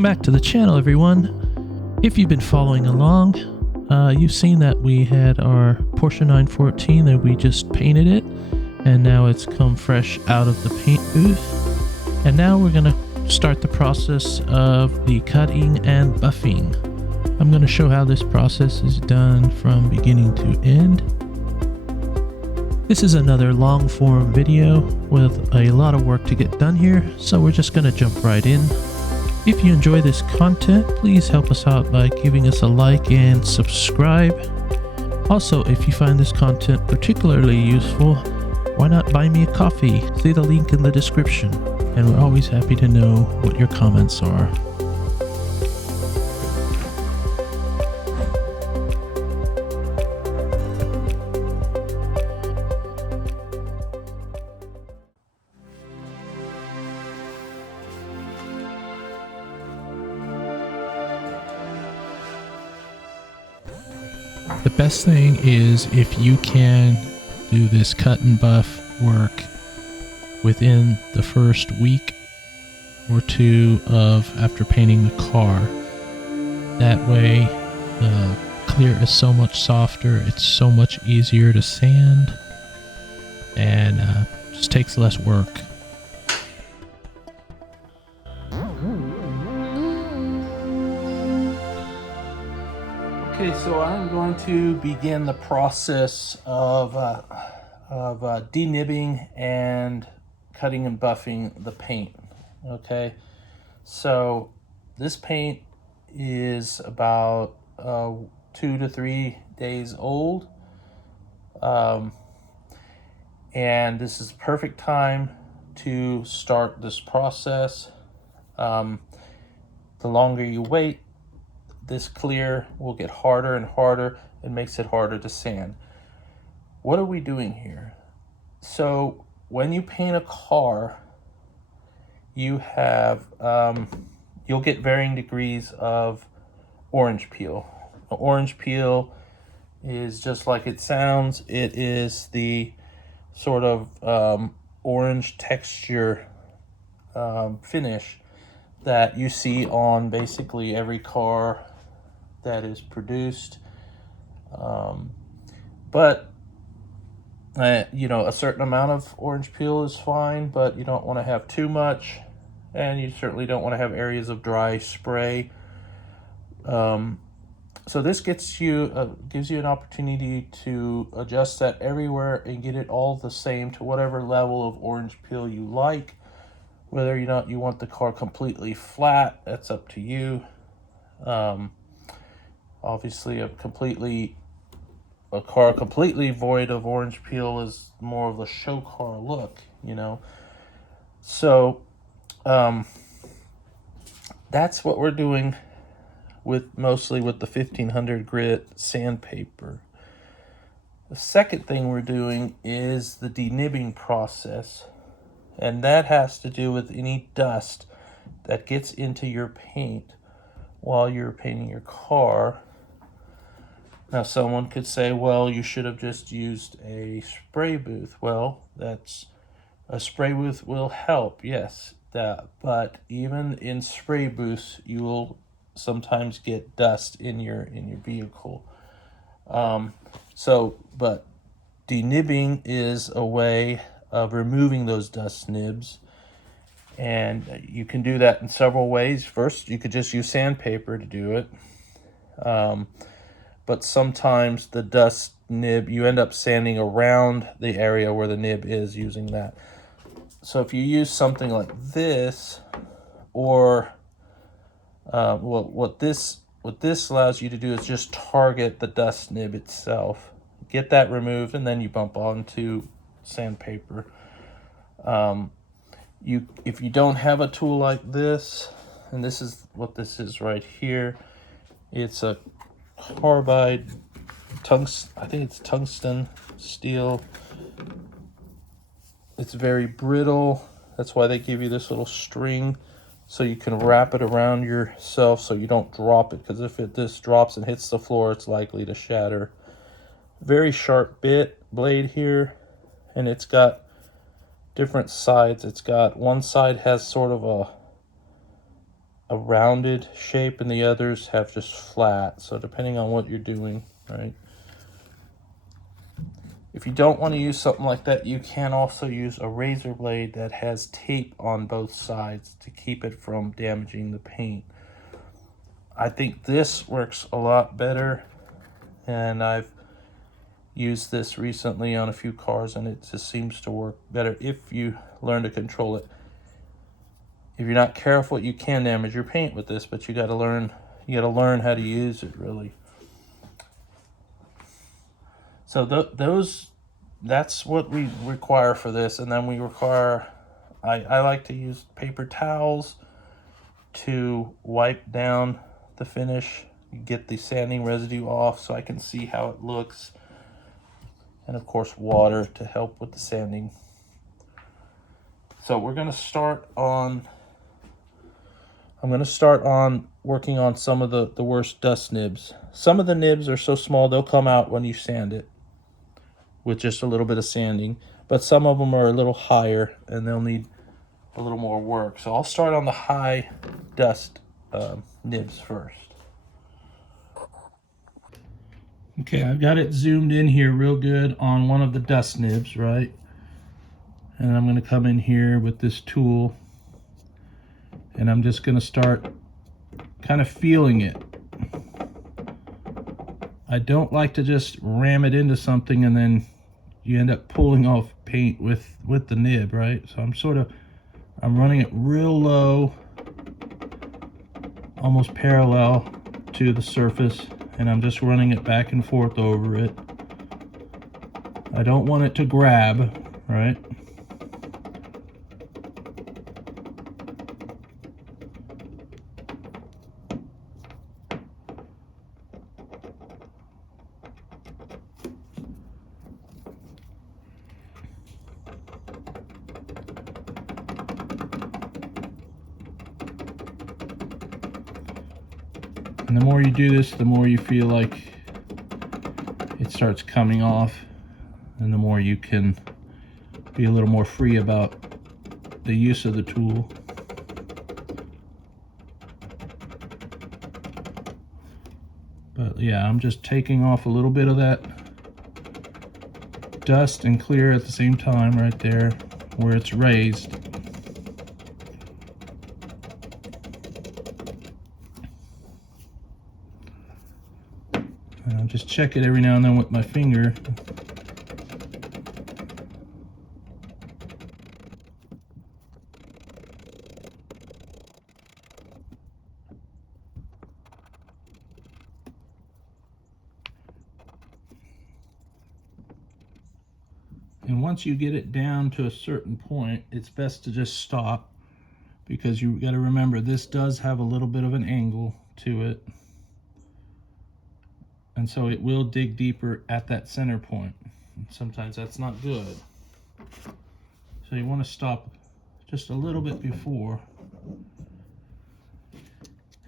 Welcome back to the channel, everyone. If you've been following along, you've seen that we had our Porsche 914 that we just painted it, and now it's come fresh out of the paint booth. And now we're gonna start the process of the cutting and buffing. I'm gonna show how this process is done from beginning to end. This is another long form video with a lot of work to get done here, so we're just gonna jump right in. If you enjoy this content, please help us out by giving us a like and subscribe. Also, if you find this content particularly useful, why not buy me a coffee? See the link in the description. And we're always happy to know what your comments are. The best thing is if you can do this cut and buff work within the first week or two of after painting the car. That way the clear is so much softer, it's so much easier to sand, and just takes less work. Okay, so I'm going to begin the process of denibbing and cutting and buffing the paint. Okay, so this paint is about 2 to 3 days old, and this is perfect time to start this process. The longer you wait, this clear will get harder and harder. It makes it harder to sand. What are we doing here? So when you paint a car, you have you'll get varying degrees of orange peel. Orange peel is just like it sounds. It is the sort of orange texture finish that you see on basically every car that is produced, but you know, a certain amount of orange peel is fine, but you don't want to have too much, and you certainly don't want to have areas of dry spray. So this gives you an opportunity to adjust that everywhere and get it all the same to whatever level of orange peel you like. Whether or not you want the car completely flat, that's up to you. Obviously, a car completely void of orange peel is more of a show car look, you know. So that's what we're doing mostly with the 1500 grit sandpaper. The second thing we're doing is the denibbing process, and that has to do with any dust that gets into your paint while you're painting your car. Now, someone could say, well, you should have just used a spray booth. Well, a spray booth will help, yes, but even in spray booths, you will sometimes get dust in your vehicle. But denibbing is a way of removing those dust nibs, and you can do that in several ways. First, you could just use sandpaper to do it. But sometimes the dust nib, you end up sanding around the area where the nib is using that. So if you use something like this, or what this allows you to do is just target the dust nib itself, get that removed, and then you bump onto sandpaper. If you don't have a tool like this, and this is what this is right here, it's a carbide I think it's tungsten steel. It's very brittle. That's why they give you this little string, so you can wrap it around yourself so you don't drop it, because if this drops and hits the floor, it's likely to shatter. Very sharp blade here, and it's got different sides. It's got one side has sort of a rounded shape and the others have just flat. So depending on what you're doing, right? If you don't want to use something like that, you can also use a razor blade that has tape on both sides to keep it from damaging the paint. I think this works a lot better, and I've used this recently on a few cars and it just seems to work better if you learn to control it. If you're not careful, you can damage your paint with this, but you got to learn how to use it really. So that's what we require for this, and then we require, I like to use paper towels to wipe down the finish, get the sanding residue off so I can see how it looks, and of course water to help with the sanding. So I'm going to start on working on some of the worst dust nibs. Some of the nibs are so small they'll come out when you sand it with just a little bit of sanding, but some of them are a little higher and they'll need a little more work. So I'll start on the high dust nibs first. Okay, I've got it zoomed in here real good on one of the dust nibs, right? And I'm going to come in here with this tool and I'm just going to start kind of feeling it. I don't like to just ram it into something and then you end up pulling off paint with the nib, right? So I'm running it real low, almost parallel to the surface, and I'm just running it back and forth over it. I don't want it to grab, right? And the more you do this, the more you feel like it starts coming off, and the more you can be a little more free about the use of the tool. But yeah, I'm just taking off a little bit of that dust and clear at the same time right there where it's raised. And I'll just check it every now and then with my finger. And once you get it down to a certain point, it's best to just stop, because you got to remember this does have a little bit of an angle to it. And so it will dig deeper at that center point. Sometimes that's not good. So you want to stop just a little bit before.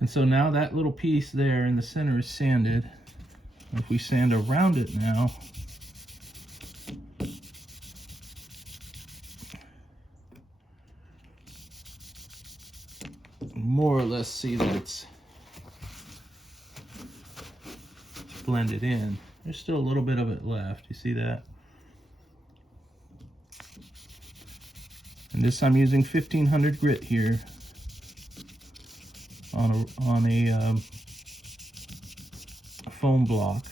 And so now that little piece there in the center is sanded. If we sand around it now, more or less see that it's blended in. There's still a little bit of it left. You see that? And this I'm using 1500 grit here on a foam block.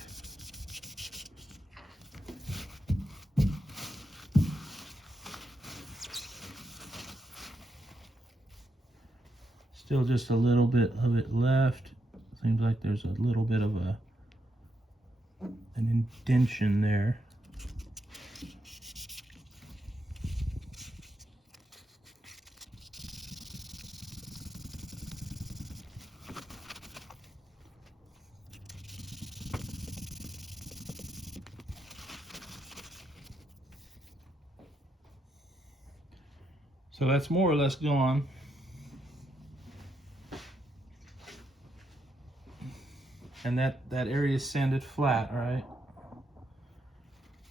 Still just a little bit of it left. Seems like there's a little bit of an indentation there. So that's more or less gone. And that area is sanded flat, right?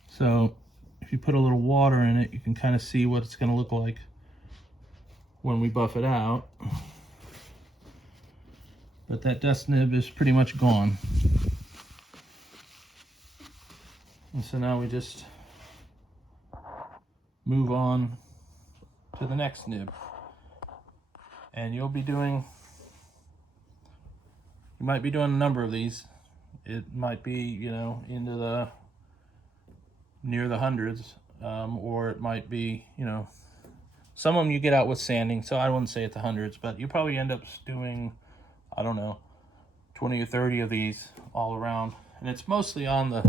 So if you put a little water in it, you can kind of see what it's going to look like when we buff it out. But that dust nib is pretty much gone. And so now we just move on to the next nib. And you might be doing a number of these. It might be, you know, into the near the hundreds, or it might be, you know, some of them you get out with sanding, so I wouldn't say it's the hundreds, but you probably end up doing, I don't know, 20 or 30 of these all around. And it's mostly on the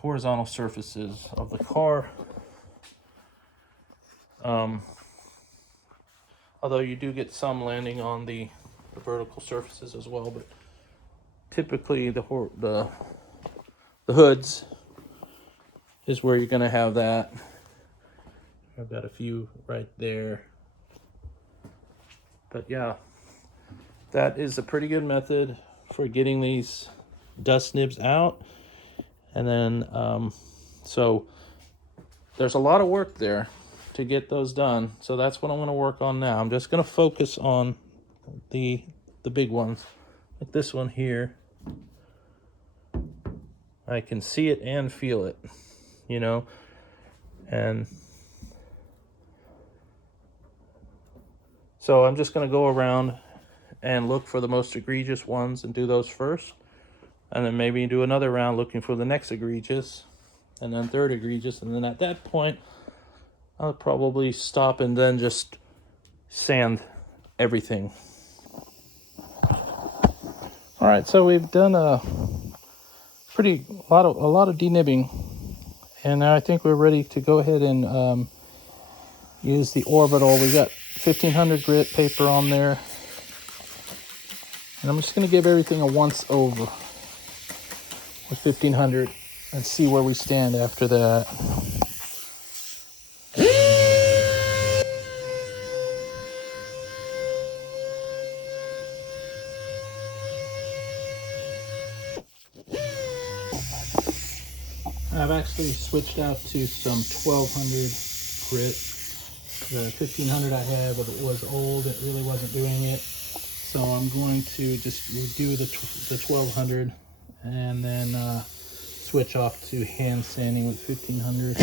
horizontal surfaces of the car. Although you do get some landing on the vertical surfaces as well, but typically the hoods is where you're going to have that. I've got a few right there. But yeah, that is a pretty good method for getting these dust nibs out. And then, so there's a lot of work there to get those done. So that's what I'm going to work on now. I'm just going to focus on the big ones, like this one here. I can see it and feel it, you know, and so I'm just going to go around and look for the most egregious ones and do those first, and then maybe do another round looking for the next egregious, and then third egregious, and then at that point I'll probably stop and then just sand everything. All right, so we've done a lot of denibbing, and now I think we're ready to go ahead and use the orbital. We got 1500 grit paper on there, and I'm just going to give everything a once over with 1500 and see where we stand after that. I've actually switched out to some 1200 grit. The 1500 I had, but it was old. It really wasn't doing it. So I'm going to just redo the 1200 and then switch off to hand sanding with 1500.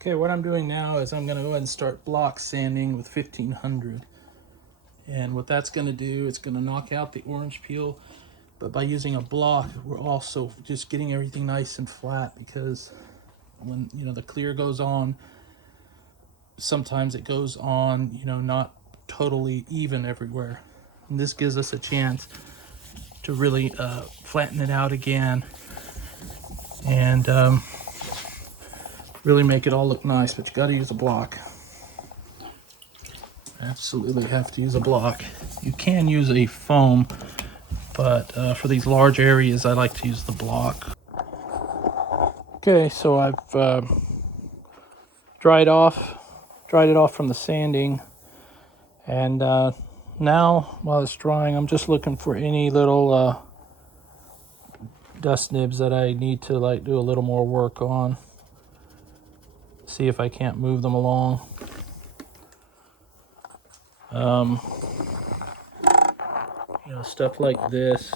Okay, what I'm doing now is I'm going to go ahead and start block sanding with 1500. And what that's going to do, it's going to knock out the orange peel. But by using a block, we're also just getting everything nice and flat, because when, you know, the clear goes on, sometimes it goes on, you know, not totally even everywhere. And this gives us a chance to really flatten it out again and really make it all look nice. But you got to use a block. Absolutely have to use a block. You can use a foam, but for these large areas, I like to use the block. Okay, so I've dried it off from the sanding, and now while it's drying, I'm just looking for any little dust nibs that I need to like do a little more work on. See if I can't move them along. You know, stuff like this,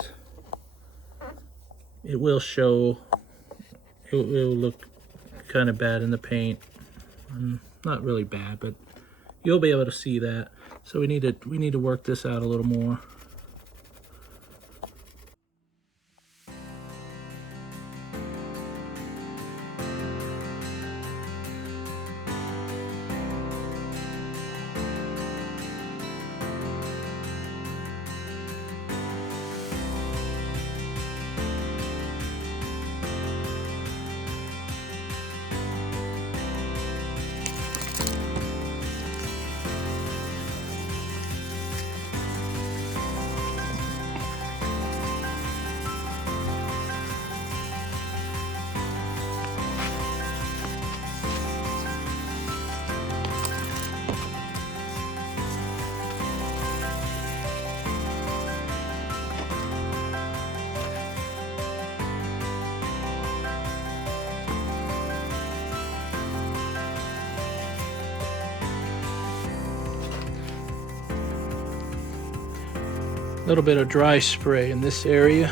it will show, it will look kind of bad in the paint. Not really bad, but you'll be able to see that. So we need to work this out a little more. A little bit of dry spray in this area.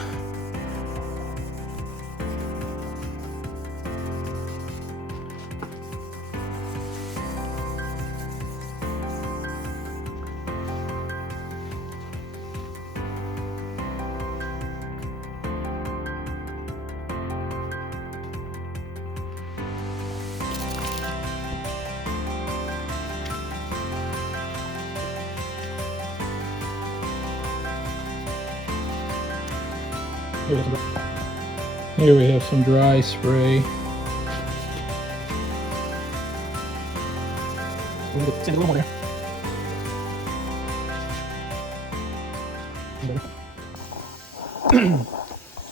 Here we have some dry spray.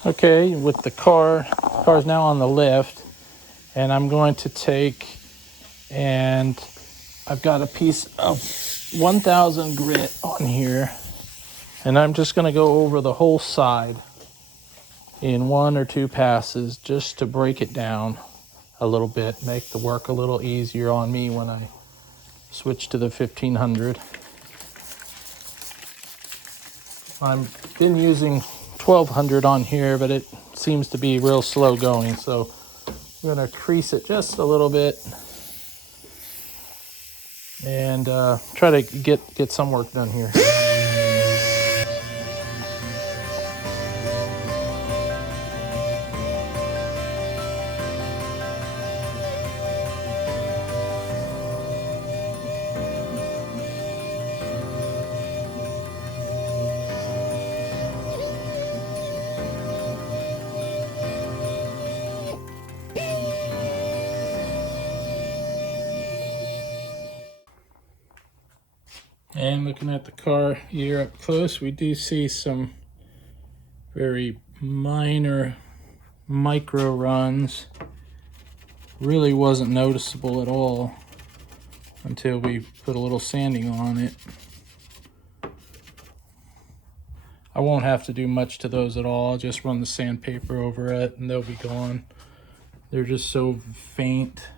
Okay, with the car's now on the lift, and I'm going to take, and I've got a piece of 1000 grit on here, and I'm just going to go over the whole side in 1 or 2 passes just to break it down a little bit, make the work a little easier on me when I switch to the 1500. I've been using 1200 on here, but it seems to be real slow going, so I'm going to crease it just a little bit and try to get some work done here. And looking at the car here up close, we do see some very minor micro runs. Really wasn't noticeable at all until we put a little sanding on it. I won't have to do much to those at all. I'll just run the sandpaper over it and they'll be gone. They're just so faint.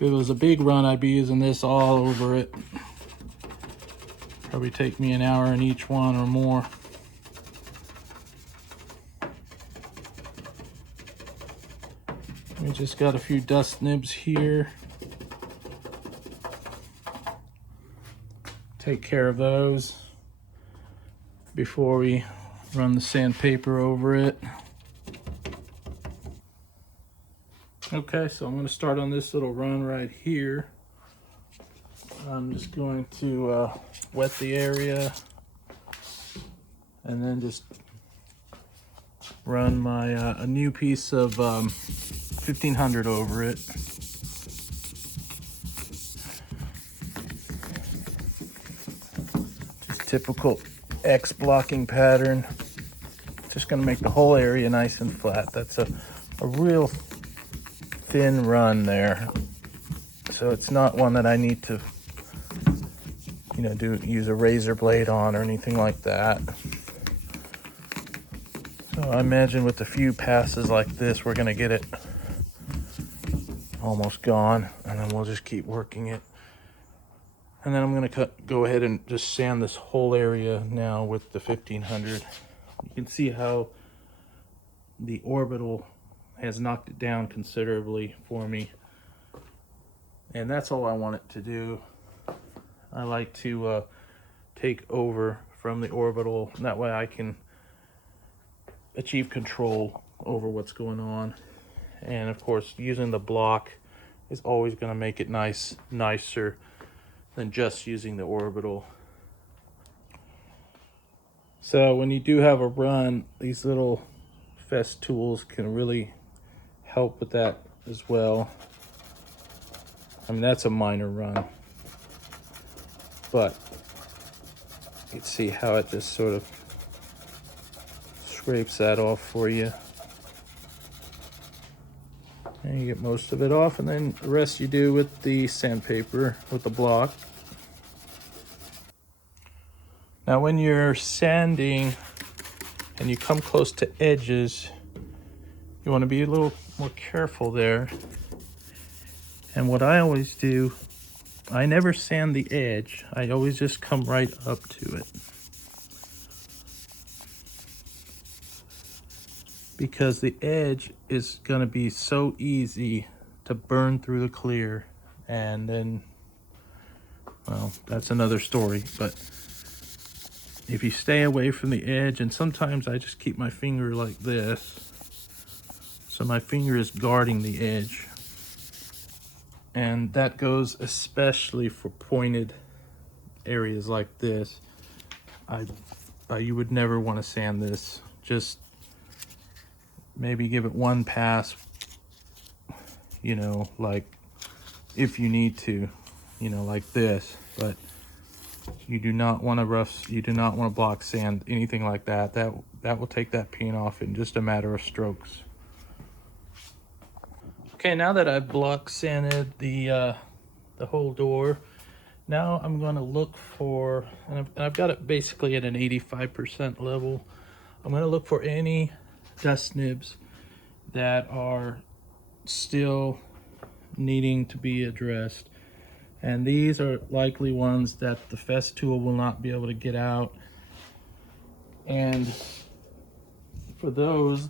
If it was a big run, I'd be using this all over it. Probably take me an hour in each one or more. We just got a few dust nibs here. Take care of those before we run the sandpaper over it. Okay, so I'm going to start on this little run right here. I'm just going to wet the area and then just run my a new piece of 1500 over it. Just typical X blocking pattern. Just going to make the whole area nice and flat. That's a real thin run there, so it's not one that I need to, use a razor blade on or anything like that. So I imagine with a few passes like this, we're going to get it almost gone, and then we'll just keep working it. And then I'm going to go ahead and just sand this whole area now with the 1500. You can see how the orbital has knocked it down considerably for me, and that's all I want it to do. I like to take over from the orbital, and that way I can achieve control over what's going on. And of course, using the block is always going to make it nicer than just using the orbital. So when you do have a run, these little fest tools can really help with that as well. I mean, that's a minor run, but you can see how it just sort of scrapes that off for you. And you get most of it off, and then the rest you do with the sandpaper, with the block. Now when you're sanding and you come close to edges, you want to be a little more careful there. And what I always do I never sand the edge. I always just come right up to it. Because the edge is going to be so easy to burn through the clear. And then, well, that's another story. But if you stay away from the edge, and sometimes I just keep my finger like this, so my finger is guarding the edge. And that goes especially for pointed areas like this. You would never want to sand this. Just maybe give it one pass, you know, like if you need to, you know, like this. But you do not want to you do not want to block sand, anything like that. That will take that paint off in just a matter of strokes. Okay, now that I've block sanded the whole door, now I'm going to look for, and I've got it basically at an 85% level. I'm going to look for any dust nibs that are still needing to be addressed. And these are likely ones that the fest tool will not be able to get out. And for those,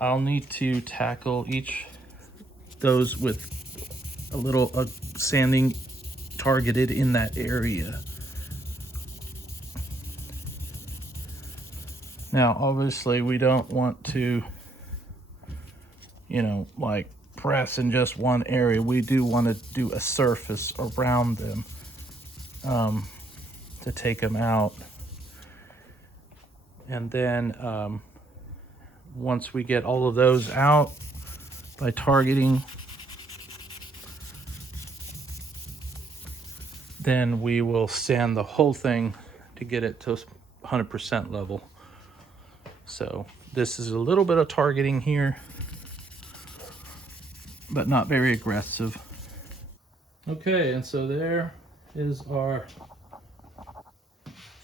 I'll need to tackle each those with a little sanding targeted in that area. Now, obviously, we don't want to, you know, like press in just one area. We do want to do a surface around them to take them out. And then once we get all of those out by targeting, then we will sand the whole thing to get it to 100% level. So this is a little bit of targeting here, but not very aggressive. Okay, and so there is our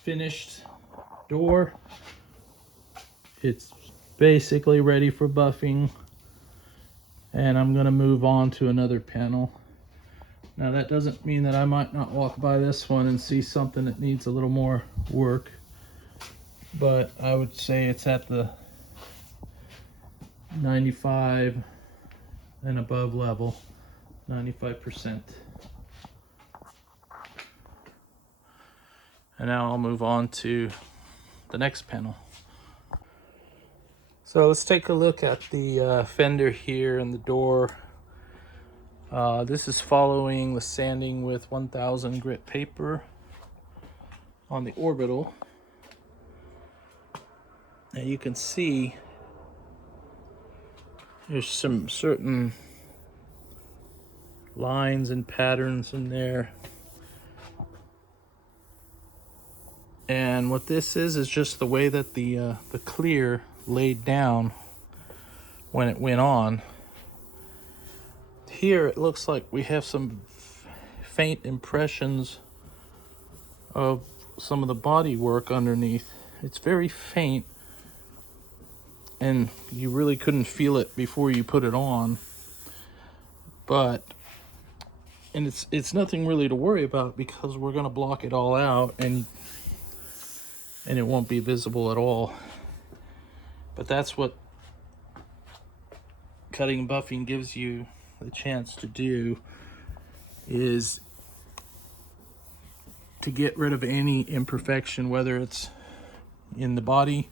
finished door. It's basically ready for buffing, and I'm going to move on to another panel. Now that doesn't mean that I might not walk by this one and see something that needs a little more work, but I would say it's at the 95 and above level, 95%. And now I'll move on to the next panel. So let's take a look at the fender here and the door. This is following the sanding with 1000 grit paper on the orbital. And you can see there's some certain lines and patterns in there. And what this is just the way that the clear laid down when it went on. Here it looks like we have some faint impressions of some of the body work underneath. It's very faint, and you really couldn't feel it before you put it on. And it's nothing really to worry about, because we're going to block it all out, and it won't be visible at all. But that's what cutting and buffing gives you the chance to do, is to get rid of any imperfection, whether it's in the body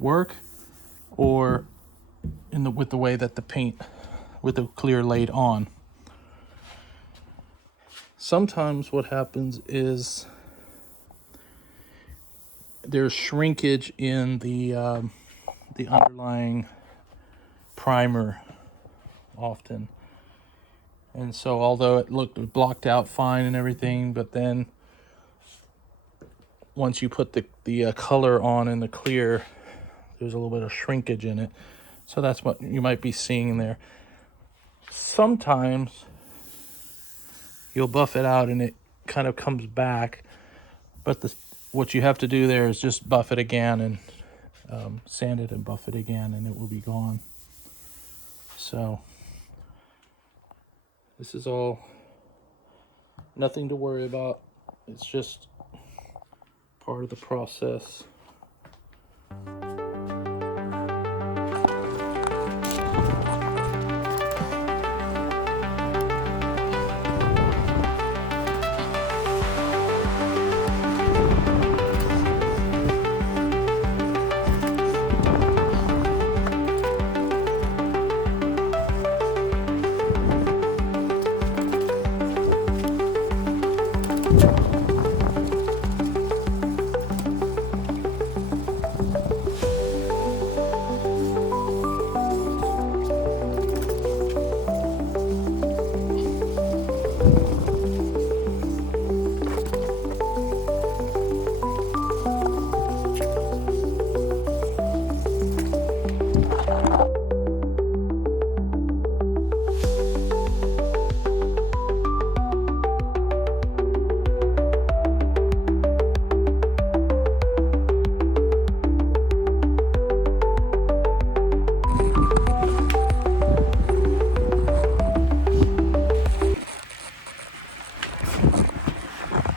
work or with the way that the paint with the clear laid on. Sometimes what happens is there's shrinkage in the underlying primer often. And so although it looked blocked out fine and everything, but then once you put the color on in the clear, there's a little bit of shrinkage in it. So that's what you might be seeing there. Sometimes you'll buff it out and it kind of comes back, but what you have to do there is just buff it again and sand it and buff it again, and it will be gone. So this is all Nothing to worry about. It's just part of the process.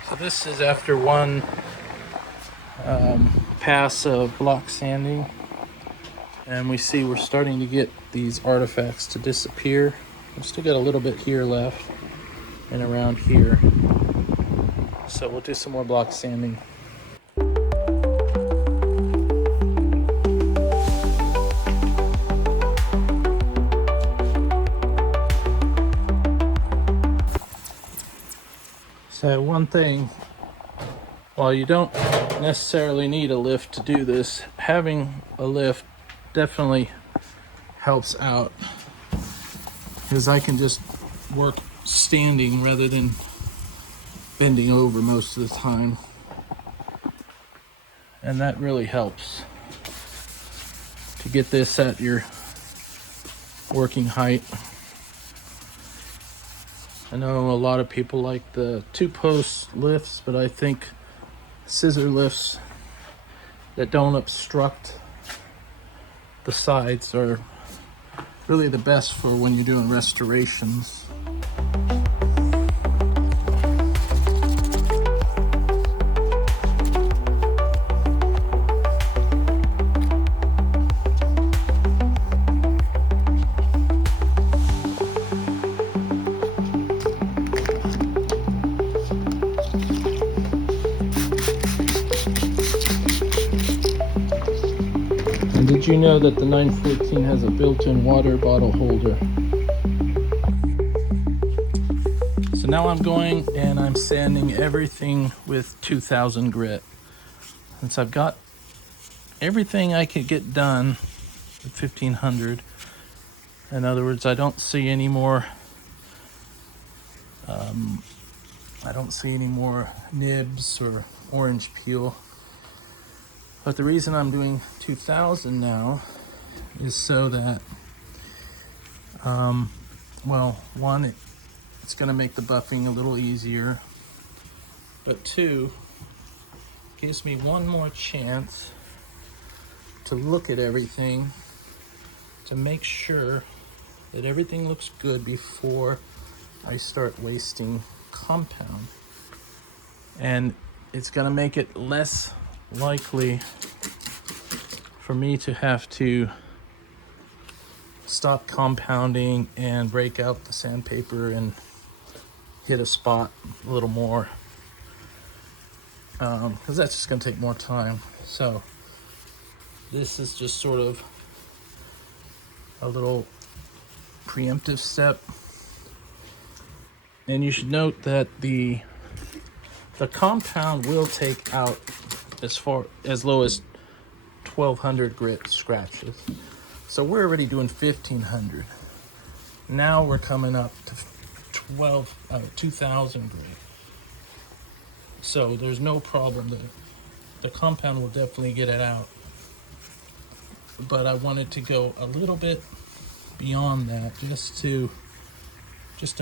So this is after one pass of block sanding, and we see we're starting to get these artifacts to disappear. We've still got a little bit here left and around here, so we'll do some more block sanding. So one thing, while you don't necessarily need a lift to do this, having a lift definitely helps out, because I can just work standing rather than bending over most of the time, and that really helps to get this at your working height. I know a lot of people like the 2-post lifts, but I think scissor lifts that don't obstruct the sides are really the best for when you're doing restorations. And did you know that the 914 has a built-in water bottle holder? So now I'm going and I'm sanding everything with 2000 grit. Since I've got everything I could get done with 1500, in other words, I don't see any more nibs or orange peel. But the reason I'm doing 2000 now is so that, one, it's going to make the buffing a little easier, but two, gives me one more chance to look at everything to make sure that everything looks good before I start wasting compound. And it's going to make it less likely for me to have to stop compounding and break out the sandpaper and hit a spot a little more, because that's just going to take more time. So this is just sort of a little preemptive step. And you should note that the compound will take out as low as 1200 grit scratches. So we're already doing 1500. Now we're coming up to 2000 grit. So there's no problem that the compound will definitely get it out. But I wanted to go a little bit beyond that just to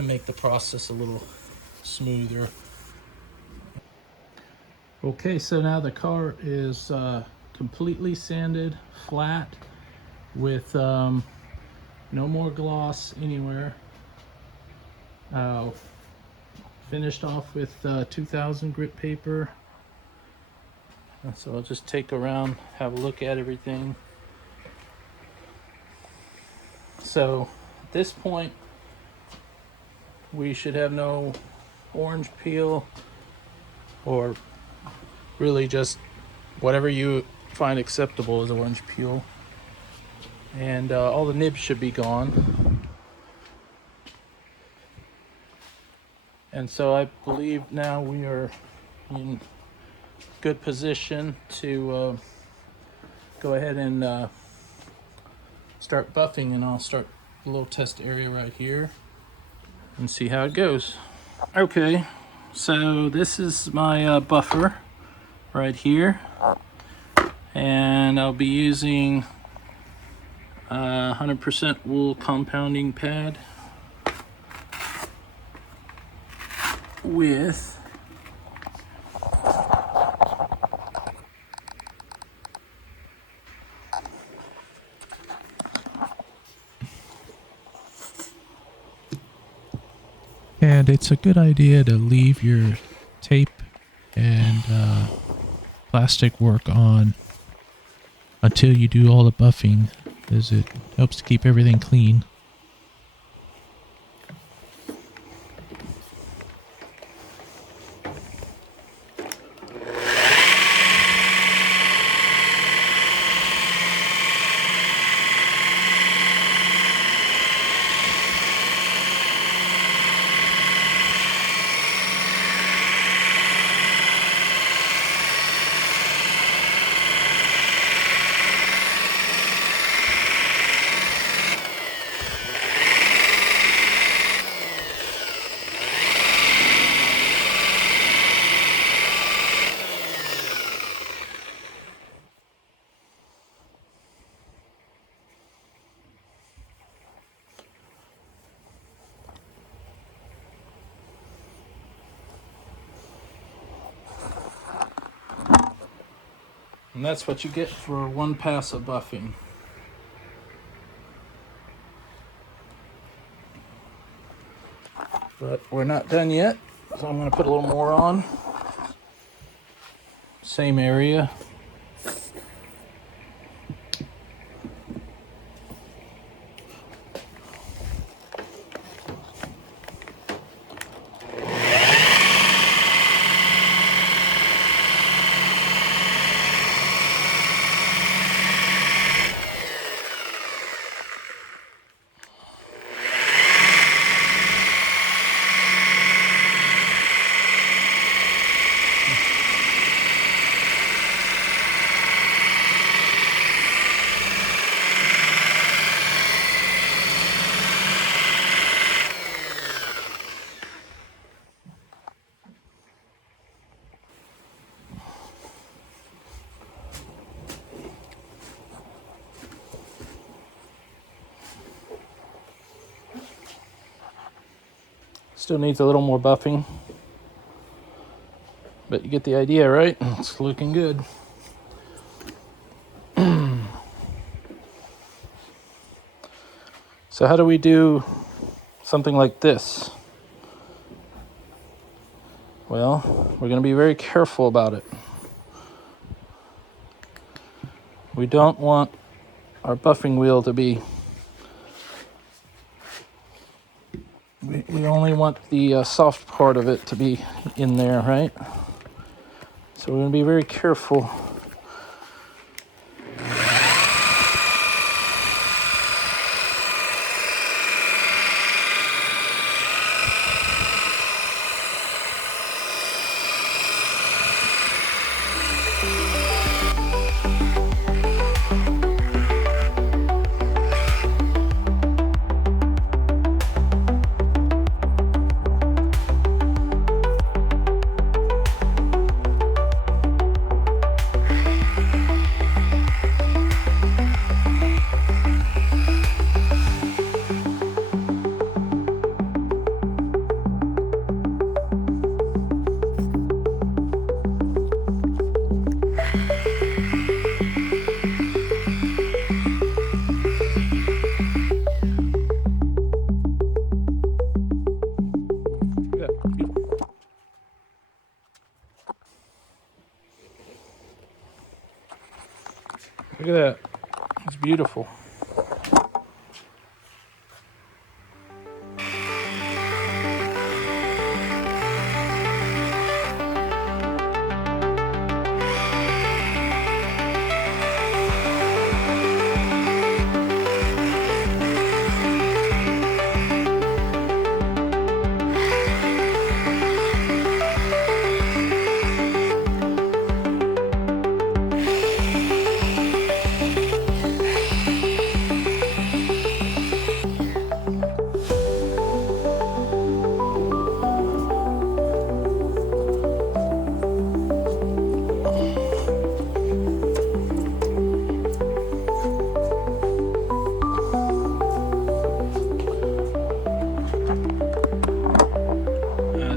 make the process a little smoother. Okay, so now the car is completely sanded flat with no more gloss anywhere. finished off with 2000 grit paper. So I'll just take around, have a look at everything. So at this point, we should have no orange peel, or really just whatever you find acceptable as orange peel. And all the nibs should be gone. And so I believe now we are in good position to go ahead and start buffing, and I'll start a little test area right here and see how it goes. Okay, so this is my buffer right here, and I'll be using 100% wool compounding pad with And it's a good idea to leave your tape and plastic work on until you do all the buffing, as it helps to keep everything clean. And that's what you get for one pass of buffing. But we're not done yet, so I'm going to put a little more on. Same area. Still needs a little more buffing, but you get the idea, right? It's looking good. So how do we do something like this? Well, we're going to be very careful about it. We don't want our buffing wheel to be, we only want the soft part of it to be in there, right? So we're going to be very careful. Look at that. It's beautiful.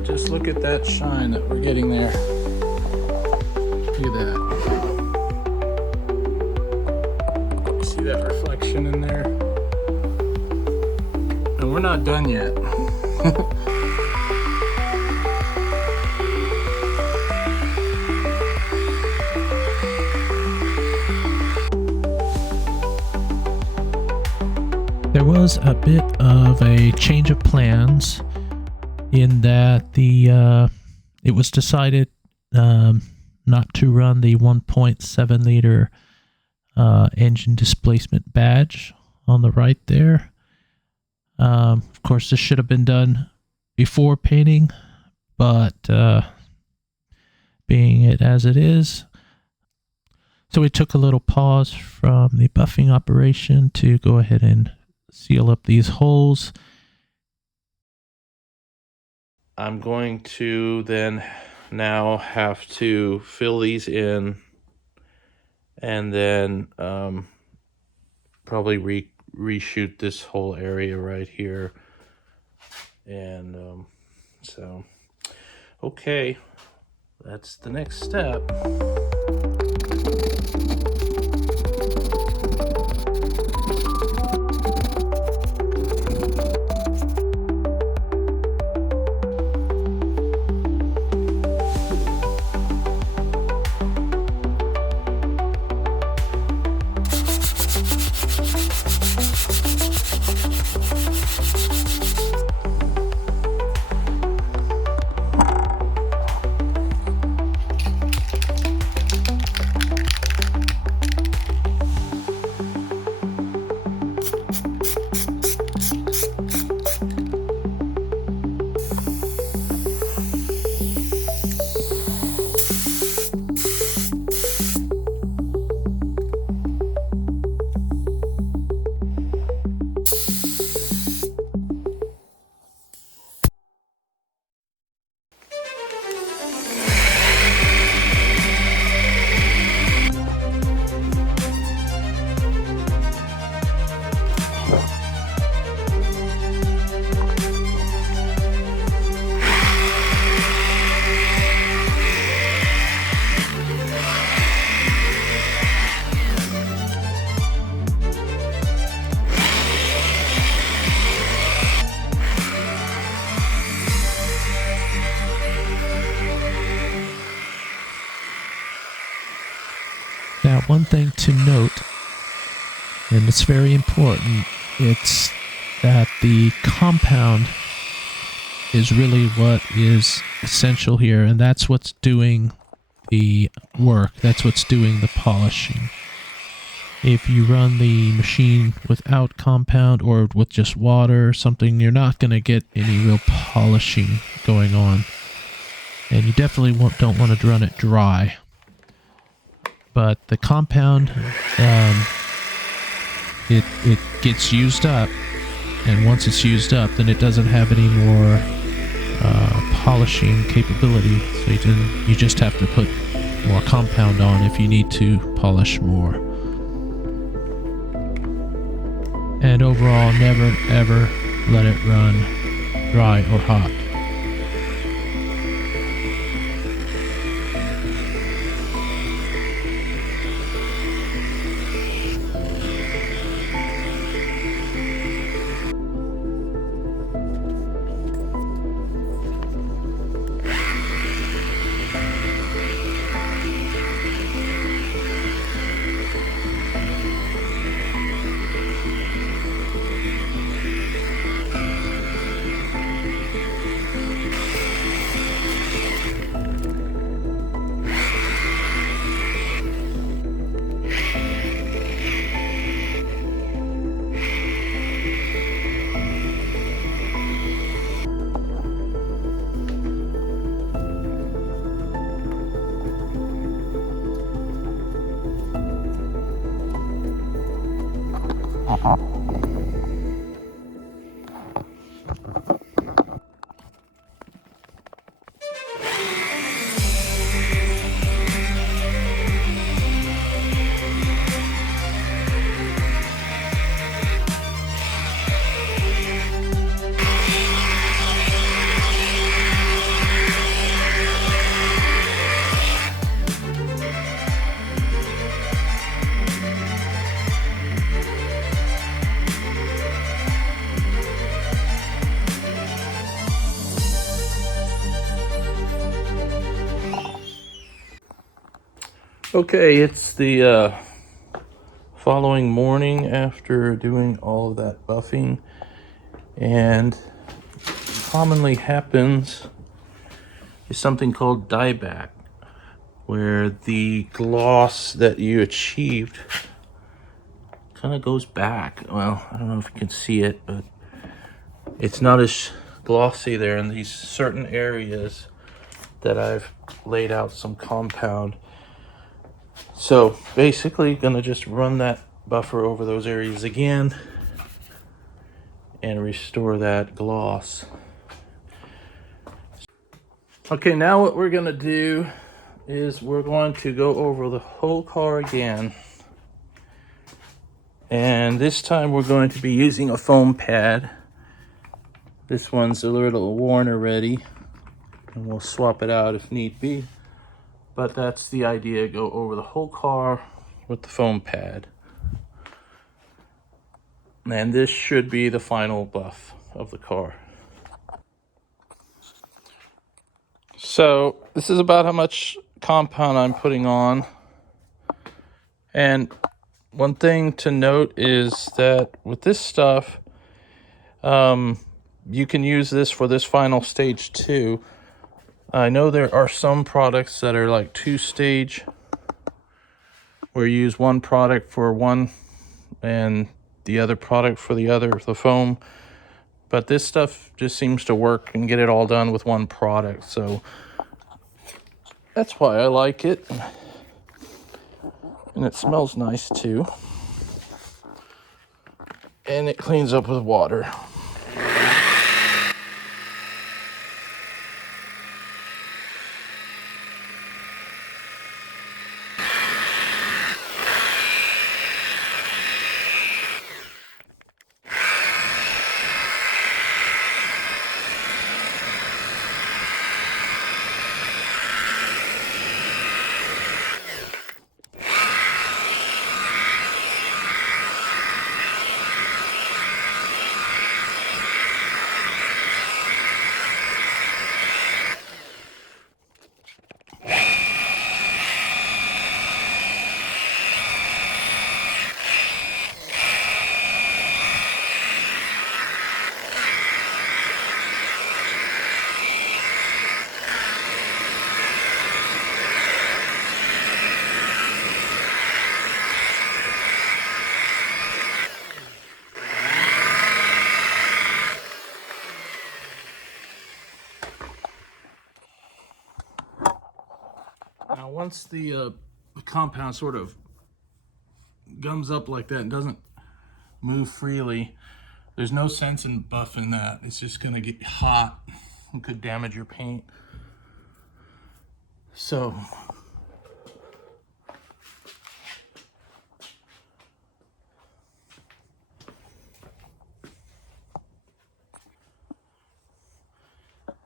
Just look at that shine that we're getting there. Look at that. See that reflection in there? And we're not done yet. There was a bit of a change of plans in that it was decided not to run the 1.7 liter engine displacement badge on the right there. Of course, this should have been done before painting, but being it as it is, so we took a little pause from the buffing operation to go ahead and seal up these holes. I'm going to then now have to fill these in and then probably reshoot this whole area right here. And so, okay, that's the next step. Now, one thing to note, and it's very important, it's that the compound is really what is essential here, and that's what's doing the work, that's what's doing the polishing. If you run the machine without compound or with just water or something, you're not going to get any real polishing going on. And you definitely don't want to run it dry. But the compound, it gets used up, and once it's used up, then it doesn't have any more polishing capability. So you just have to put more compound on if you need to polish more. And overall, never ever let it run dry or hot. Okay, it's the following morning after doing all of that buffing, and commonly happens is something called dieback, where the gloss that you achieved kind of goes back. Well, I don't know if you can see it, but it's not as glossy there in these certain areas that I've laid out some compound. So basically gonna just run that buffer over those areas again and restore that gloss. Okay, now what we're gonna do is we're going to go over the whole car again. And this time we're going to be using a foam pad. This one's a little worn already, and we'll swap it out if need be. But that's the idea, go over the whole car with the foam pad. And this should be the final buff of the car. So this is about how much compound I'm putting on. And one thing to note is that with this stuff, you can use this for this final stage too. I know there are some products that are like 2-stage, where you use one product for one and the other product for the other, the foam. But this stuff just seems to work and get it all done with one product. So that's why I like it. And it smells nice too. And it cleans up with water. Now, once the compound sort of gums up like that and doesn't move freely, there's no sense in buffing that. It's just gonna get hot and could damage your paint. So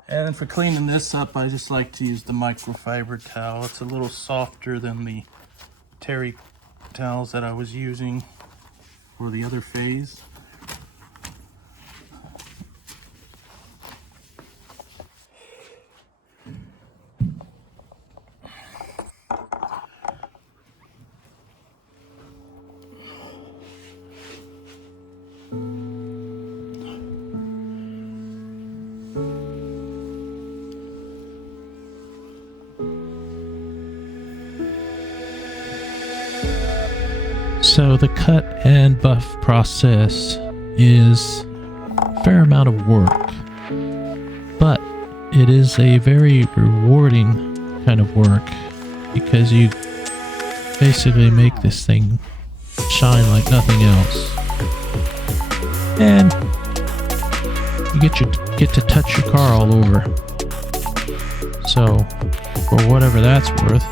and then for cleaning this up, I just like to use the microfiber towel. It's a little softer than the terry towels that I was using for the other phase. So the cut and buff process is a fair amount of work, but it is a very rewarding kind of work because you basically make this thing shine like nothing else. and you get to touch your car all over. So, for whatever that's worth.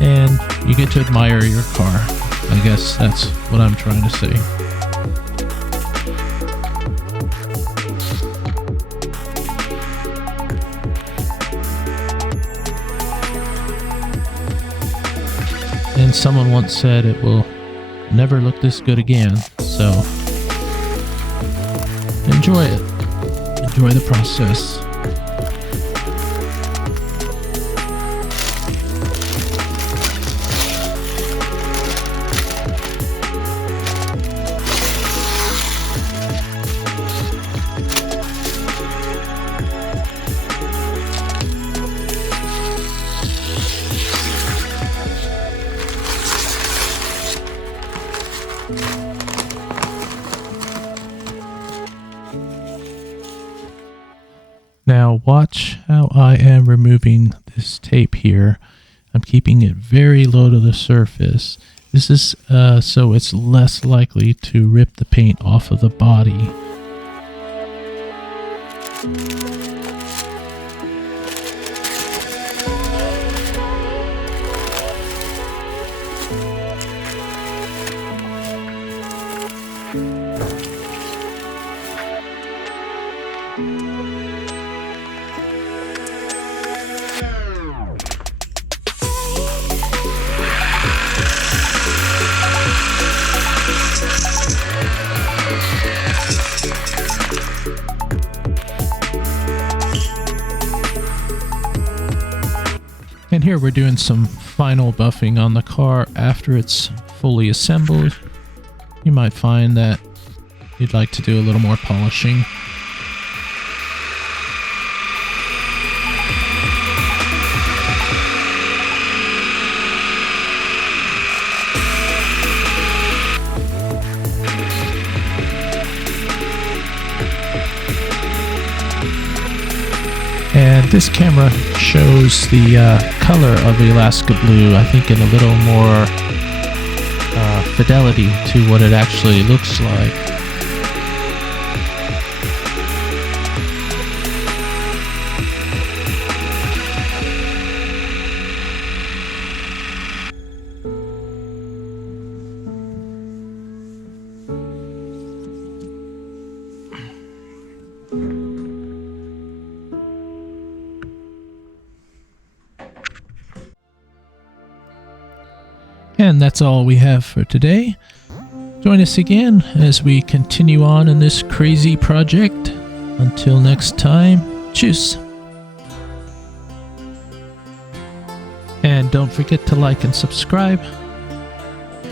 And you get to admire your car. I guess that's what I'm trying to say. And someone once said it will never look this good again. So, enjoy it. Enjoy the process. Now watch how I am removing this tape here. I'm keeping it very low to the surface. This is so it's less likely to rip the paint off of the body. And here we're doing some final buffing on the car after it's fully assembled. You might find that you'd like to do a little more polishing. And this camera shows the color of the Alaska Blue, I think in a little more fidelity to what it actually looks like. And that's all we have for today. Join us again as we continue on in this crazy project. Until next time, tschüss. And don't forget to like and subscribe,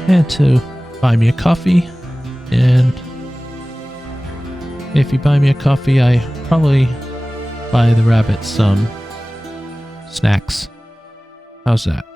and to buy me a coffee. And if you buy me a coffee, I probably buy the rabbit some snacks. How's that?